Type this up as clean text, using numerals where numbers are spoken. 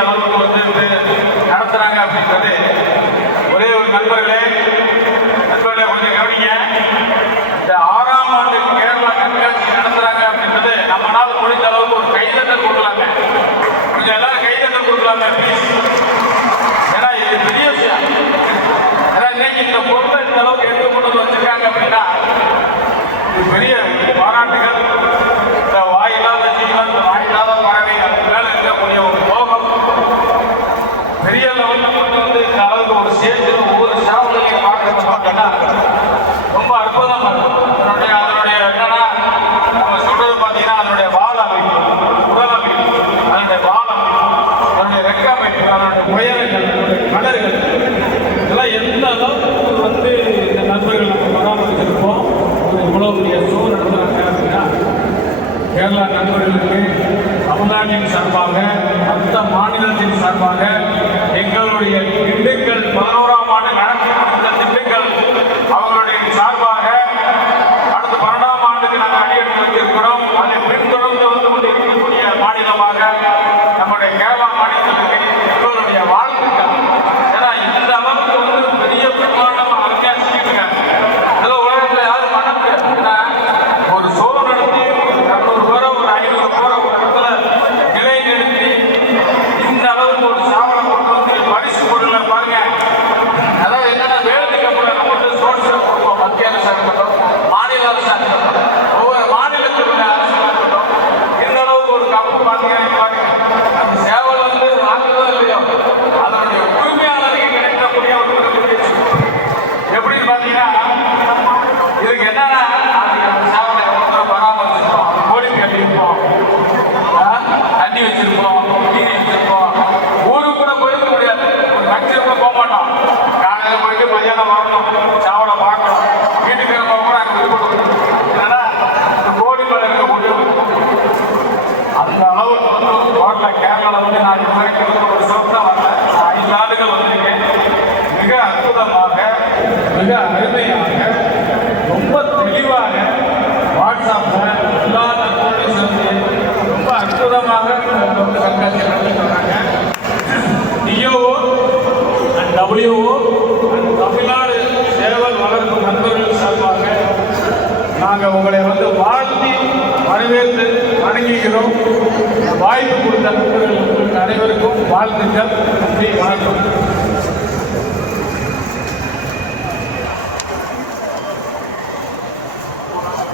இந்த அளவுக்கு வந்து நடத்துறாங்க அப்படின்றது ஒரே ஒரு நண்பர்களே கொஞ்சம் கவனிங்க. இந்த 6ஆம் ஆண்டு கேரளா கண்காட்சி நடத்துறாங்க அப்படின்றது நம்மளால முடிஞ்ச அளவுக்கு ஒரு கைதட்டல் கொடுக்கலாங்க. கொஞ்சம் எல்லாரும் கைதட்டல் கொடுக்கலாங்க. ஏன்னா இது பெரிய விஷயம். ஏன்னா இன்னைக்கு இந்த பொருளை இந்த அளவுக்கு எடுத்து கொண்டு வச்சிருக்காங்க அப்படின்னா இது பெரிய பாராட்டுகள். இந்த வாயில்லாத ஜீவன், வாயில்லாத பறவை, அதுக்கு மேல இருக்கக்கூடிய ஒரு லோகம் பெரிய லெவலில் கொண்டு வந்து இந்த அளவுக்கு ஒரு சேர்த்து ஒவ்வொரு சாவலையும் பார்க்கறது பார்த்தோன்னா ரொம்ப அற்புதமா இருக்கும். அதனுடைய என்னன்னா நம்ம சொல்றது பார்த்தீங்கன்னா அதனுடைய வாழ அமைப்பு, உடல் அமைப்பு, அதனுடைய வாழ அமைப்பு, அதனுடைய ரெக்க அமைப்பு, அதனுடைய உயரங்கள், அதனுடைய கலர்கள், இதெல்லாம் எந்த அளவுக்கு வந்து இந்த நண்பர்கள் நம்ம பராமரிச்சிருப்போம். ஒரு இவ்வளோ பெரிய ஷோ நடத்துகிறாங்க அப்படின்னா கேரளா நண்பர்களுக்கு தமிழ்நாட்டின் சார்பாக, மற்ற மாநிலத்தின் சார்பாக, எங்களுடைய திண்டுக்கல் 11ஆம் ஆண்டு நடத்த திண்டுக்கல் அவர்களுடைய சார்பாக அடுத்த 12ஆம் ஆண்டுக்கு நாங்கள் அடியெடுத்து வைத்திருக்கிறோம். அதை பின்தொடர்ந்து வந்து கொண்டிருக்கக்கூடிய மாநிலமாக நம்முடைய கேரளா மாநிலத்திற்கு எங்களுடைய வாழ்த்துக்கள். ஏன்னா இந்த அளவுக்கு வந்து பெரிய பிரமாண்டமாக அருங்காட்சியகம் இதெல்லாம் உலகத்தில் யாரும் பண்ண முடியாது. ஏன்னா ஒரு ஷோ நடத்தி 200 பேரோ ஒரு 500 பேரோ ஒரு இடத்துல நிலைநிறுத்தி இந்த அளவுக்கு ஒரு சாவலை கொண்டு வந்து பரிசு பொருளை பாருங்க. அதாவது என்னன்னா வேலைக்கு நம்ம வந்து சோர்ஸில் கொடுப்போம். மத்திய அரசாக இருக்கட்டும், மாநில அரசாக இருக்கட்டும், ஒவ்வொரு மாநிலத்தில் உள்ள அரசாக இருக்கட்டும், இந்த அளவுக்கு ஒரு கப்பு பார்த்தீங்கன்னா பாருங்க. அந்த சேவல் வந்து வாங்குதோ இல்லையோ அதனுடைய உரிமையாளருக்கு கிடைக்கக்கூடிய ஒரு எப்படின்னு பார்த்தீங்கன்னா இதுக்கு என்னன்னா அந்த சேவலை பராமரிச்சிருப்போம், கோழி கட்டியிருப்போம், தண்ணி வச்சிருப்போம், மீன் வச்சிருப்போம். ஊருக்கு கூட போயிருக்க முடியாது, ஒரு நட்சத்திரம் கூட போக மாட்டோம். காலையில் போயிட்டு மதியானம் வரணும், சாவலை பார்க்கணும், வீட்டுக்கு போக கூட அங்கே கொடுக்கணும். ஏன்னா இந்த கோழி மேலே இருக்கக்கூடிய அந்த அளவுக்கு வந்து ரோட்டில் கேரளாவில் வந்து நான் இது வரைக்கும் ஒரு சோத்தான் வரல, 5 ஆண்டுகள் வந்திருக்கேன். மிக அற்புதமாக, மிக அருமையாக, ரொம்ப தெளிவாக வாட்ஸ்அப்பில் எல்லா நண்பர்களையும் சேர்ந்து ரொம்ப அற்புதமாக வந்து கண்காட்சி நடத்திட்டு வராங்க. T O O and WO and Tamil Nadu சேவல் வளர்க்கும் நண்பர்கள் சார்பாக நாங்கள் உங்களை வந்து வாழ்த்தி வரவேற்று வணங்குகிறோம். வாய்ப்பு கொடுத்த நண்பர்கள் அனைவருக்கும் வாழ்த்துக்கள். நன்றி, வணக்கம்.